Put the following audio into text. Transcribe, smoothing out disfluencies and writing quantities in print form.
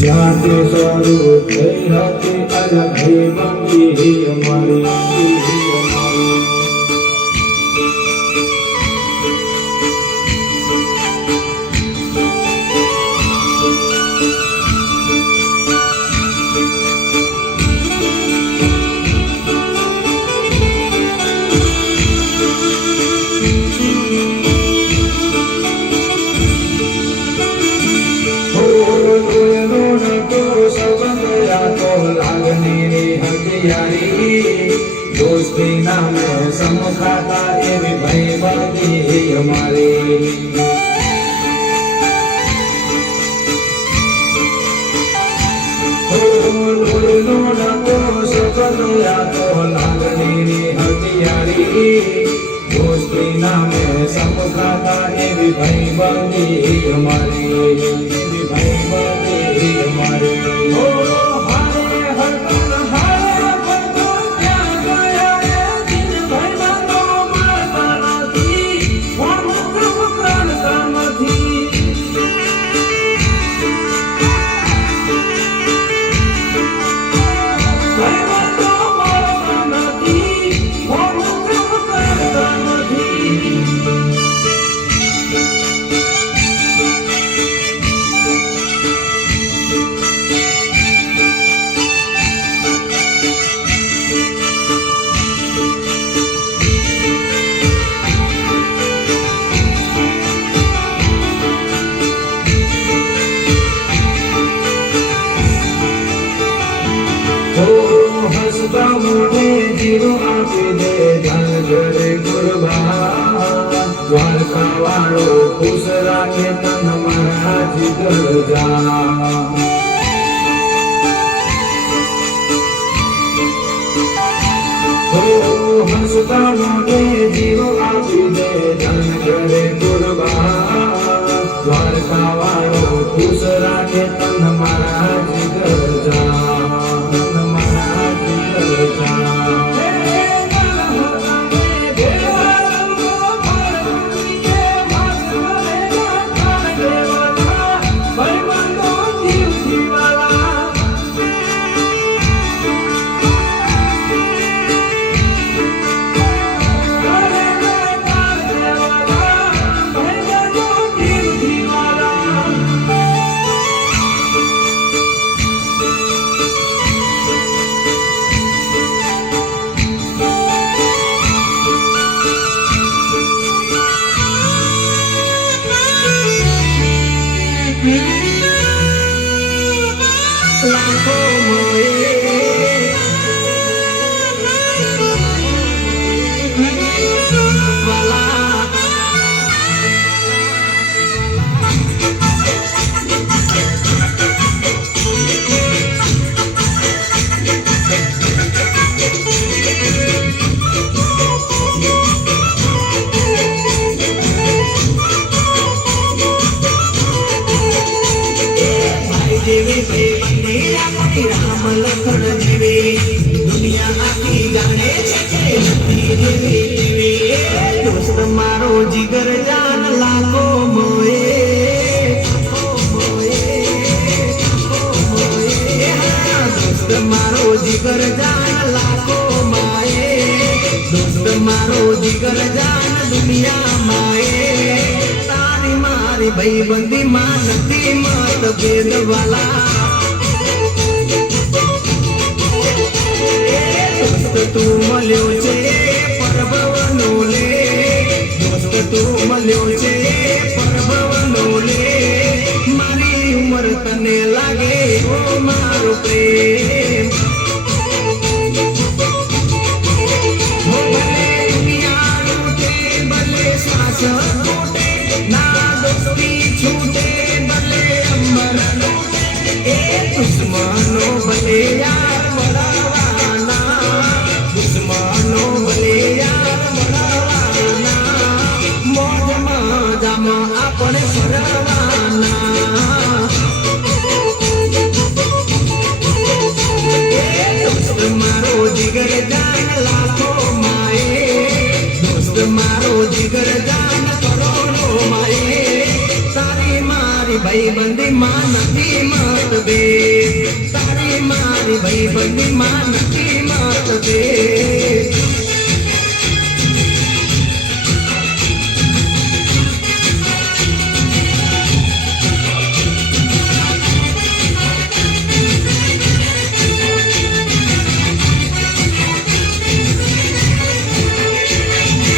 ત્યાંથી શરૂ થઈ હતી અલગી બંદી અમારી. दोस्ती नामे समखाता एवी भाईबंदी हमारी. दोस्ती नामे समखाता एवी भाईबंदी हमारी. भाईबंदी हमारी. હસતા મોઢે જીવો આપી દે ધન ઘરે કુરબાન. દ્વારકા વાળો ખુશ રાખે તન મારા જીગર જાન. હસતા મોઢે જીવો આપી દે ધન ઘરે કુરબાન. દ્વારકા વાળો ખુશ રાખે તન મારા જીગર જાન. રામ લખન જેવી દુનિયા આખી જાણે છે. દોસ્ત મારો જીગર જાન લાગો મોએ. દોસ્ત મારો જીગર જાન લાગો માએ. દોસ્ત મારો જીગર જાન દુનિયા માએ. તારી મારી ભાઈબંધી માં નથી મતભેદ વાલા. તું મળ્યો છે પરભવનો લે. દોસ્ત તું મળ્યો છે પરભવનો લે. મારી ઉંમર તને લાગે ઓ મારો પ્રેમ. ભલે દુનિયા લૂટે ભલે શ્વાસ તૂટે ના દોસ્તી છૂટે ભલે અંબર લૂટે. એ દુશ્મનો ભલે યાર મળવાના. દુશ્મનો ભલે યાર મળવાના. મોજ મજામાં આપણે ફરવાના. દોસ્ત મારો જીગર જાન લાખો માએ. દોસ્ત મારો જીગર જાન કરોડો માએ. તારી મારી મારી ભાઈબંધી માં નથી મતભેદ તારી મારી ભાઈબંધી માં નથી મતભેદ